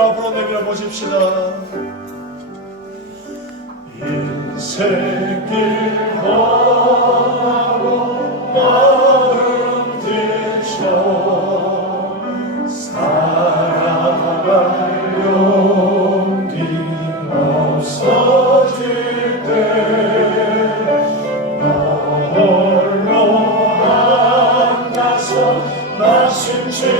손을 앞으로 내밀어 보십시다. 인생길 걸어가고 마음 들쳐 살아갈 용기 없어질 때 홀로 앉아서 나 숨지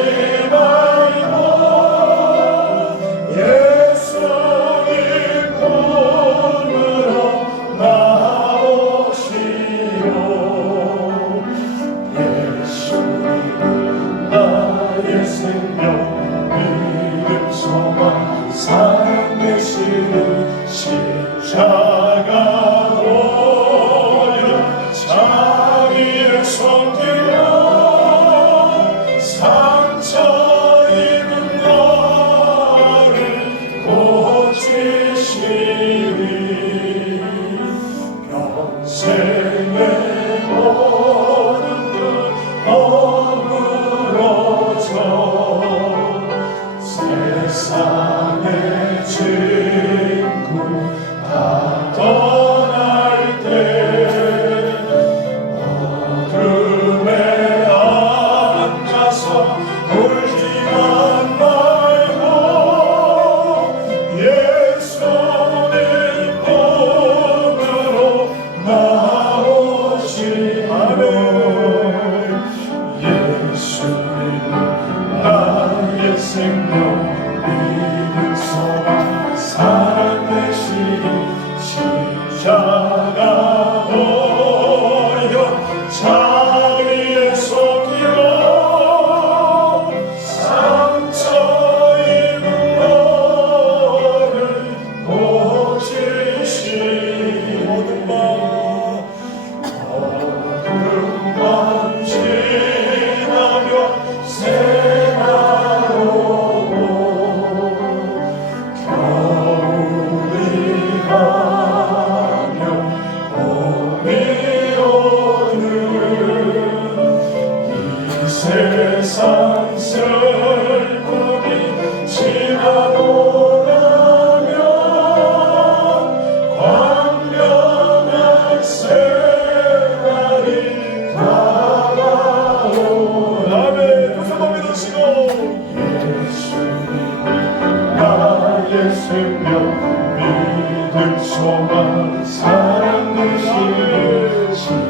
상 나의 생명 믿음 소망 사랑 되시는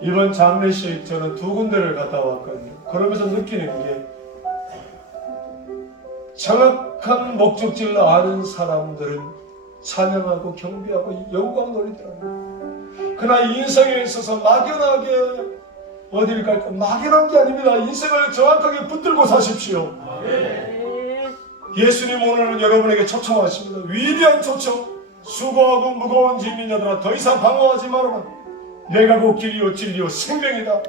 이번 장례식 저는 두 군데를 갔다 왔거든요. 그러면서 느끼는 게 정확한 목적지를 아는 사람들은 찬양하고 경비하고 영광 돌리더라고요. 그러나 인생에 있어서 막연하게 어디를 갈까? 막연한 게 아닙니다. 인생을 정확하게 붙들고 사십시오. 예수님 오늘은 여러분에게 초청하십니다. 위대한 초청. 수고하고 무거운 짐인 자들아 더 이상 방황하지 말아라. 내가 곧 길이요 진리요 생명이다.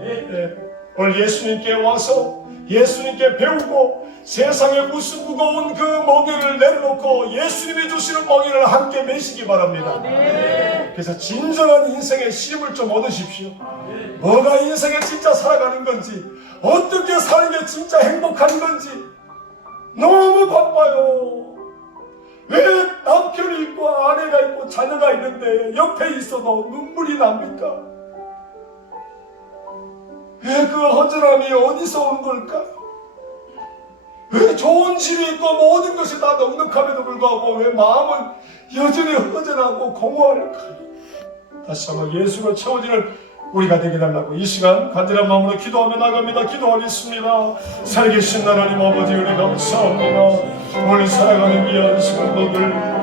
네. 오늘 예수님께 와서 예수님께 배우고 세상에 무슨 무거운 그 멍에를 내려놓고 예수님이 주시는 멍에를 함께 메시기 바랍니다. 그래서 진정한 인생의 심을 좀 얻으십시오. 뭐가 인생에 진짜 살아가는 건지, 어떻게 사는 게 진짜 행복한 건지, 너무 바빠요. 왜 남편이 있고 아내가 있고 자녀가 있는데 옆에 있어도 눈물이 납니까? 왜 그 허전함이 어디서 오는 걸까? 왜 좋은 집이 있고 모든 것이 다 넉넉함에도 불구하고 왜 마음은 여전히 허전하고 공허할까? 다시 한번 예수로 채워지는 우리가 되게 달라고 이 시간 간절한 마음으로 기도하며 나갑니다. 기도하겠습니다. 살계신 하나님 아버지 우리 감사합니다. 오늘 살아가는 귀한 성도들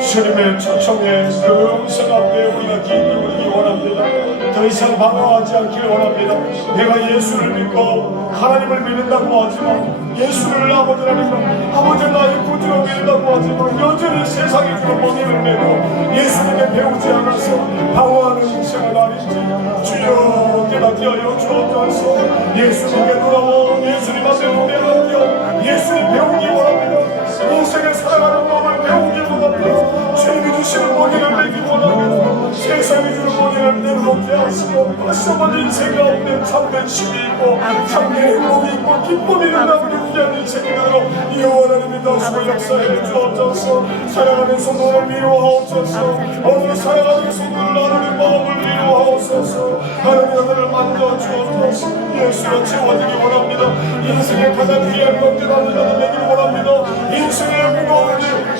주님의 초청에 그 음성 앞에 우리가 귀 기울이기 원합니다. 더 이상 방황하지 않길 원합니다. 내가 예수를 믿고 하나님을 믿는다고 하지만 예수를 아버지 하나님 하지만 여전히 세상의 주로 멍에를 메고 예수님의 배우지 않아서 방황하는 인생을 아닌지 주여 깨닫게 하여 주옵소서. 예수님께 돌아와 내놓게 하시고 벌써만 인생 가운데 참된 힘이 있고 참된 행복이 있고 기쁨이 남는 귀한 인생으로 이어하나님이 다시고 역사해 주옵소서 살아가는 성도를 위로하옵소서. 오늘 살아가는 성도를 나누는 마음을 위로하옵소서. 하나님 아들을 만져 주옵소서. 예수로 채워지기 원합니다. 인생의 가장 귀한 것들 하나님 되길 원합니다. 인생의 무거운 일